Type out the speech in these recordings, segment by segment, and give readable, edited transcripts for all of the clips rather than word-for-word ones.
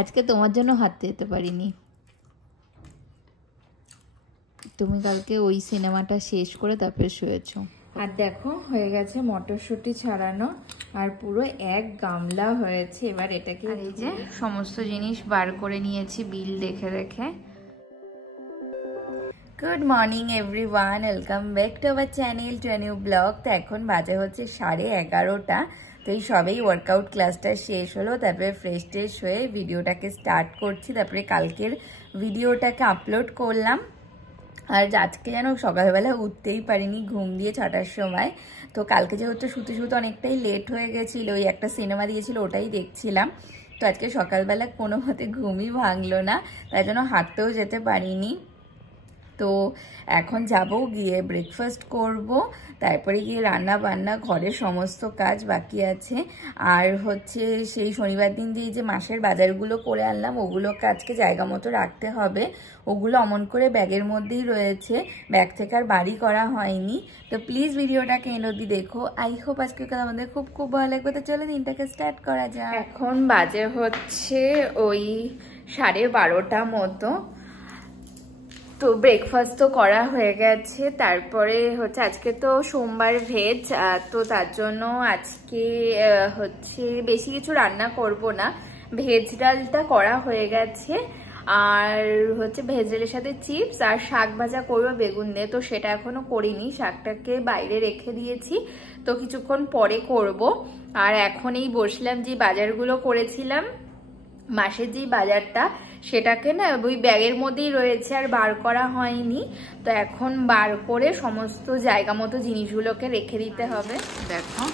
আজকে তোমার জন্য হাঁটতে যেতে পারিনি, তুমি কালকে ওই সিনেমাটা শেষ করে তারপরে শুয়েছো। আর দেখো হয়ে গেছে মটরশুঁটি ছাড়ানো, আর পুরো এক গামলা হয়েছে। এবার এটাকে এই যে সমস্ত জিনিস বার করে নিয়েছি বিল দেখে রেখে। Good morning everyone, welcome back to our channel to a new blog. তো এখন বাজে হচ্ছে 11:30। তো এই সবেই ওয়ার্কআউট ক্লাসটা শেষ হলো, তারপরে ফ্রেশ ট্রেশ হয়ে ভিডিওটাকে স্টার্ট করছি। তারপরে কালকের ভিডিওটাকে আপলোড করলাম। আর আজকে যেন সকালবেলা উঠতেই পারিনি ঘুম দিয়ে 6টার সময়। তো কালকে যেহেতু শুতে শুতে অনেকটাই লেট হয়ে গেছিলো, ওই একটা সিনেমা দিয়েছিল ওটাই দেখছিলাম। তো আজকে সকালবেলা কোনো মতে ঘুমই ভাঙলো না, তাই জন্য হাঁটতেও যেতে পারিনি। তো এখন যাব, গিয়ে ব্রেকফাস্ট করব, তারপরে গিয়ে রান্না বান্না, ঘরের সমস্ত কাজ বাকি আছে। আর হচ্ছে সেই শনিবার দিন দিয়ে যে মাসের বাজারগুলো করে আনলাম, ওগুলোকে আজকে জায়গা মতো রাখতে হবে। ওগুলো অমন করে ব্যাগের মধ্যেই রয়েছে, ব্যাগ থেকে আর বাড়ি করা হয়নি। তো প্লিজ ভিডিওটাকে এন্ড অবধি দেখো। আই হোপ আজকে আমাদের খুব খুব ভালো লাগবে। তো চলো দিনটাকে স্টার্ট করা যাক। এখন বাজে হচ্ছে ওই 12:30 মতো। তো ব্রেকফাস্ট তো করা হয়ে গেছে, তারপরে হচ্ছে আজকে তো সোমবার ভেজ, তো তার জন্য আজকে হচ্ছে বেশি কিছু রান্না করব না। ভেজ ডালটা করা হয়ে গেছে, আর হচ্ছে ভেজ ডালের সাথে চিপস আর শাক ভাজা করবো বেগুন দিয়ে। তো সেটা এখনো করিনি, শাকটাকে বাইরে রেখে দিয়েছি, তো কিছুক্ষণ পরে করব। আর এখনই বসলাম, যে বাজারগুলো করেছিলাম মাসের যেই বাজারটা, সেটাকে না ওই ব্যাগের মধ্যেই রয়েছে, আর বার করা হয়নি। তো এখন বার করে সমস্ত জায়গা মতো জিনিসগুলোকে রেখে দিতে হবে। দেখো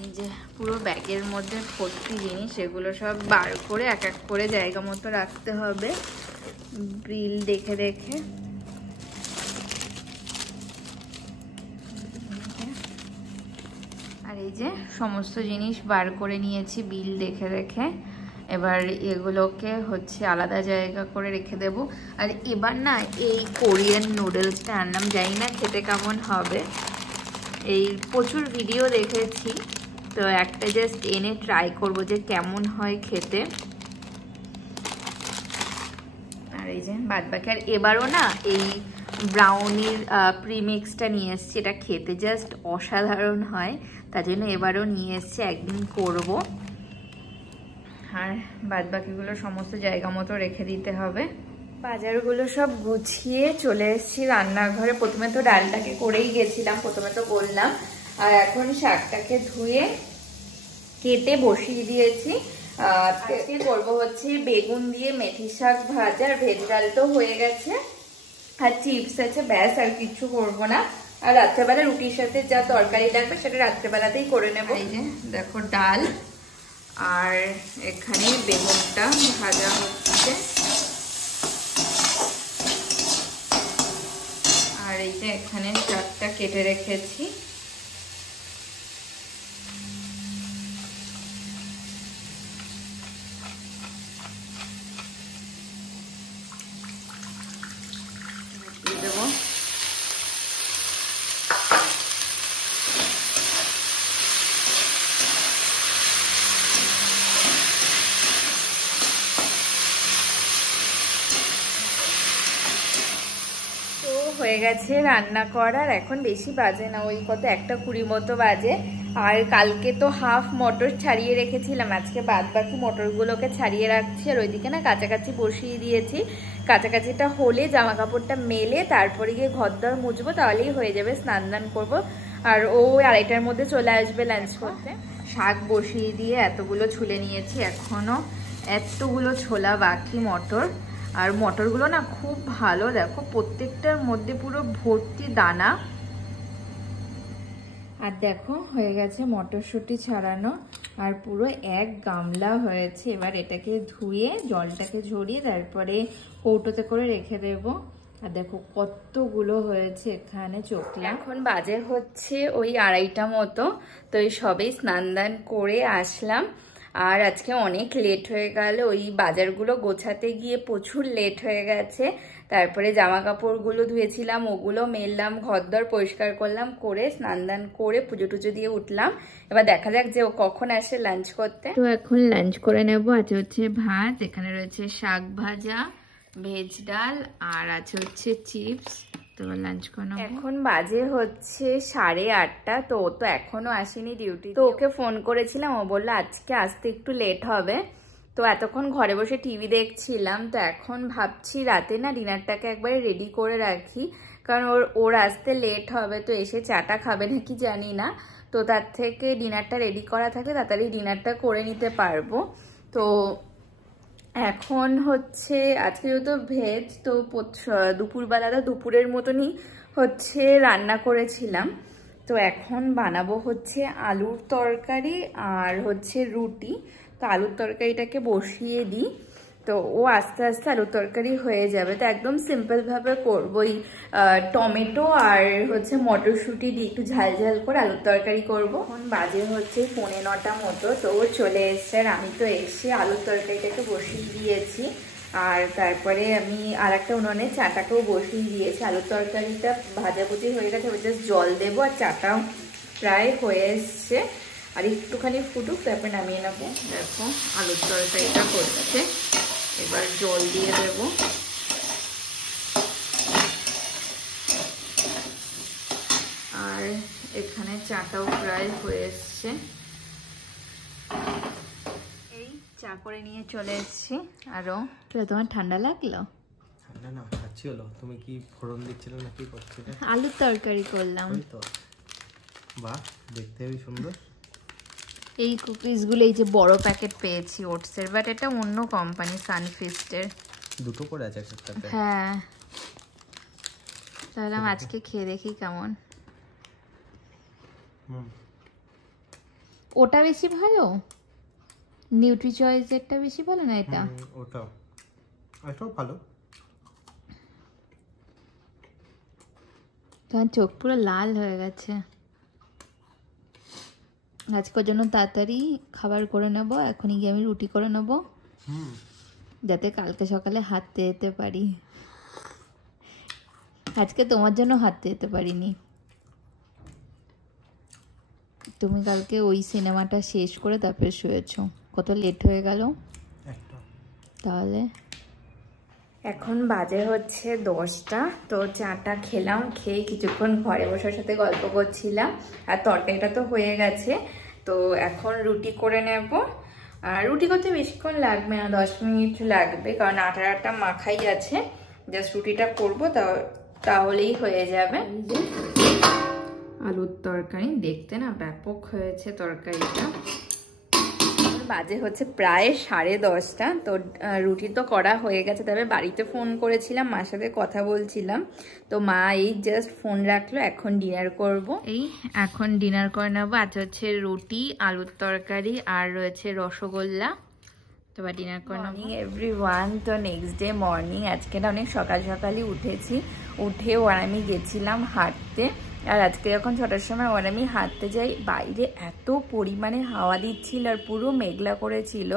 এই যে পুরো ব্যাগের মধ্যে ভর্তি জিনিস, এগুলো সব বার করে এক এক করে জায়গা মতো রাখতে হবে বিল দেখে রেখে। আর এই যে সমস্ত জিনিস বার করে নিয়েছি বিল দেখে রেখে। এবার এগুলোকে হচ্ছে আলাদা জায়গা করে রেখে দেব। আর এবার না এই কোরিয়ান নুডলসটা আনলাম, জানি না খেতে কেমন হবে। এই প্রচুর ভিডিও দেখেছি, তো একটা জাস্ট এনে ট্রাই করব যে কেমন হয় খেতে। আর এই যে বাদবাকি, আর এবারও না এই ব্রাউনির প্রিমিক্সটা নিয়ে এসছি, এটা খেতে জাস্ট অসাধারণ হয়, তার জন্য এবারও নিয়ে এসছি, একদিন করব। আর বাদবাকিগুলো সমস্ত জায়গা মতো রেখে দিতে হবে। বাজারগুলো সব গুছিয়ে চলে এসেছি রান্নাঘরে। প্রথমে তো ডালটাকে করেই গেছিলাম, প্রথমে তো বললাম। আর এখন শাকটাকে ধুয়ে কেটে বসিয়ে দিয়েছি। আজকে করবো হচ্ছে বেগুন দিয়ে মেথি শাক ভাজা, আর ভেজ ডাল তো হয়ে গেছে, আর চিপস আছে, ব্যাস আর কিছু করবো না। আর রাত্রেবেলা রুটির সাথে যা তরকারি লাগবে সেটা রাত্রেবেলাতেই করে নেবো। এই যে দেখো ডাল, আর এখানে বেগুনটা ভাজা হচ্ছে, আর এই যে এখানে শাকটা কেটে রেখেছি। দেবো হয়ে গেছে রান্না করার। এখন বেশি বাজে না, ওই কত 1:20 মতো বাজে। আর কালকে তো হাফ মটর ছাড়িয়ে রেখেছিলাম, আজকে বাদ বাকি মটরগুলোকে ছাড়িয়ে রাখছি। আর ওইদিকে না কাছাকাছি বসিয়ে দিয়েছি, কাছাকাছিটা হলে জামা কাপড়টা মেলে তারপরে গিয়ে ঘরদর মুছবো, তাহলেই হয়ে যাবে, স্নান দান করবো। আর ও 2:30টার মধ্যে চলে আসবে লাঞ্চ করতে। শাক বসিয়ে দিয়ে এতগুলো ছুলে নিয়েছি, এখনো এতগুলো ছোলা বাকি মটর। আর মটরগুলো না খুব ভালো, দেখো প্রত্যেকটার মধ্যে পুরো ভর্তি দানা। আর দেখো হয়ে গেছে মটরশুঁটি ছাড়ানো, আর পুরো এক গামলা হয়েছে। এবার এটাকে ধুয়ে জলটাকে ঝরিয়ে তারপরে কৌটোতে করে রেখে দেব। আর দেখো কতগুলো হয়েছে এখানে চোখলা। এখন বাজে হচ্ছে ওই 2:30 মতো। তো এই সবেই স্নান দান করে আসলাম, আর আজকে অনেক লেট হয়ে গেল, ওই বাজারগুলো গোছাতে গিয়ে প্রচুর লেট হয়ে গেছে। তারপরে জামা কাপড়গুলো ধুয়েছিলাম, ওগুলো মেললাম, ঘরদর পরিষ্কার করলাম, করে স্নান দান করে পুজো টুজো দিয়ে উঠলাম। এবার দেখা যাক যে ও কখন আসে লাঞ্চ করতে। তো এখন লাঞ্চ করে নেব। আছে হচ্ছে ভাত, এখানে রয়েছে শাক ভাজা, ভেজ ডাল, আর আছে হচ্ছে চিপস। তো লাঞ্চ করে নেব। এখন বাজে হচ্ছে 8:30। তো ও তো এখনো আসেনি ডিউটি। তো ওকে ফোন করেছিলাম, ও বললো আজকে আসতে একটু লেট হবে। তো এতক্ষণ ঘরে বসে টিভি দেখছিলাম। তো এখন ভাবছি রাতে না ডিনারটাকে একবারে রেডি করে রাখি, কারণ ওর আসতে লেট হবে। তো এসে চাটা খাবে নাকি জানি না। তো তার থেকে ডিনারটা রেডি করা থাকলে তাড়াতাড়ি ডিনারটা করে নিতে পারবো। তো এখন হচ্ছে আজকে যেহেতু ভেজ, তো দুপুরবেলাটা দুপুরের মতনই হচ্ছে রান্না করেছিলাম। তো এখন বানাবো হচ্ছে আলুর তরকারি আর হচ্ছে রুটি। তো আলুর তরকারিটাকে বসিয়ে দিই, তো ও আস্তে আস্তে আলুর তরকারি হয়ে যাবে। তো একদম সিম্পলভাবে করবো, এই টমেটো আর হচ্ছে মটরশুঁটি দিয়ে একটু ঝাল ঝাল করে আলুর তরকারি করবো। এখন বাজে হচ্ছে 9:45 মতো। তো ও চলে এসছে আর আমি তো এসে আলুর তরকারিটাকে বসিয়ে দিয়েছি। আর তারপরে আমি আর একটা উনুনে চাটাকেও বসিয়ে দিয়েছি। আলুর তরকারিটা ভাজাভুজি হয়ে গেছে, জাস্ট জল দেবো, আর চাটাও প্রায় হয়ে এসছে। আর একটুখানি ফুটুক, তারপরে নামিয়ে নেবো। দেখো আলুর তরকারিটা করছে, এবার জল দিয়ে দেব। আর এখানে চাটাও প্রায় হয়ে এসছে। এই চা করে নিয়ে চলে এসছি। আরো তোমার ঠান্ডা লাগলো? ঠান্ডা না, খাচ্ছি হলো। তুমি কি ফোড়ন দিচ্ছিলে না কি করছিলে? আলুর তরকারি করলাম। তো বাহ, দেখতে হেবি সুন্দর। এই কুকিজগুলো এই যে বড় প্যাকেট পেয়েছি ওটসের, বাট এটা অন্য কোম্পানি, সানফিস্টের। দুটো করে আছে একটাতে। হ্যাঁ, তাহলে আমি আজকে খেয়ে দেখি কেমন। ওটা বেশি ভালো, নিউট্রি চয়েসেরটা বেশি ভালো না এটা? এটাও ভালো। তোমার চোখ পুরো লাল হয়ে গেছে। আজকের জন্য তাড়াতাড়ি খাবার করে নেব। এখনই গিয়ে আমি রুটি করে নেব, যাতে কালকে সকালে হাঁটতে যেতে পারি। আজকে তোমার জন্য হাঁটতে যেতে পারিনি। তুমি কালকে ওই সিনেমাটা শেষ করে তারপরে শুয়েছো, কত লেট হয়ে গেল তাহলে। এখন বাজে হচ্ছে 10টা। তো চাটা খেলাম, খেয়ে কিছুক্ষণ ঘরে বসার সাথে গল্প করছিলাম। আর তরকারিটা তো হয়ে গেছে। তো এখন রুটি করে নেব। আর রুটি করতে বেশিক্ষণ লাগবে না, 10 মিনিট লাগবে, কারণ আটা মাখাই আছে। জাস্ট রুটিটা করবো, তাহলেই হয়ে যাবে। আলুর তরকারি দেখতে না ব্যাপক হয়েছে তরকারিটা। বাজে হচ্ছে প্রায় 10:30। তো রুটি তো করা হয়ে গেছে। তবে বাড়িতে ফোন করেছিলাম, মার সাথে কথা বলছিলাম। তো মা এই জাস্ট ফোন রাখলো, এখন ডিনার করব। এই এখন ডিনার করে নেবো। আজ হচ্ছে রুটি, আলুর তরকারি, আর রয়েছে রসগোল্লা। তো বা ডিনার করে নেবো। এভরিওয়ান, তো নেক্সট ডে মর্নিং। আজকে না অনেক সকাল সকালই উঠেছি। উঠে আর আমি গেছিলাম হাঁটতে। আর আজকে যখন 6টার সময় ওর আমি হাঁটতে যাই, বাইরে এত পরিমাণে হাওয়া দিচ্ছিল আর পুরো মেঘলা করেছিল।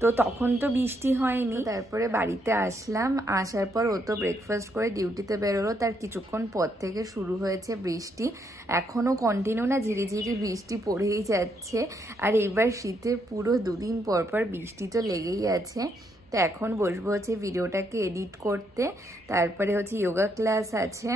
তো তখন তো বৃষ্টি হয়নি। তারপরে বাড়িতে আসলাম, আসার পর ও তো ব্রেকফাস্ট করে ডিউটিতে বেরোলো। তার কিছুক্ষণ পর থেকে শুরু হয়েছে বৃষ্টি। এখনও কন্টিনিউ না ঝিরিঝিরি বৃষ্টি পড়েই যাচ্ছে। আর এবার শীতের পুরো 2 দিন পর পর বৃষ্টি তো লেগেই আছে। তো এখন বসবো হচ্ছে ভিডিওটাকে এডিট করতে। তারপরে হচ্ছে যোগা ক্লাস আছে,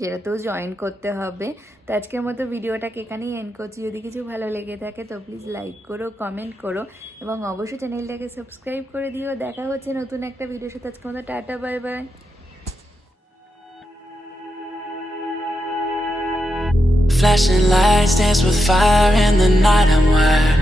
যেটাতেও জয়েন করতে হবে। তো আজকের মতো ভিডিওটাকে এখানেই এন্ড করছি। যদি কিছু ভালো লেগে থাকে তো প্লিজ লাইক করো, কমেন্ট করো, এবং অবশ্যই চ্যানেলটাকে সাবস্ক্রাইব করে দিও। দেখা হচ্ছে নতুন একটা ভিডিওর সাথে। আজকের মতো tata, bye bye. Flashing lights dance with fire in the night. I'm wired.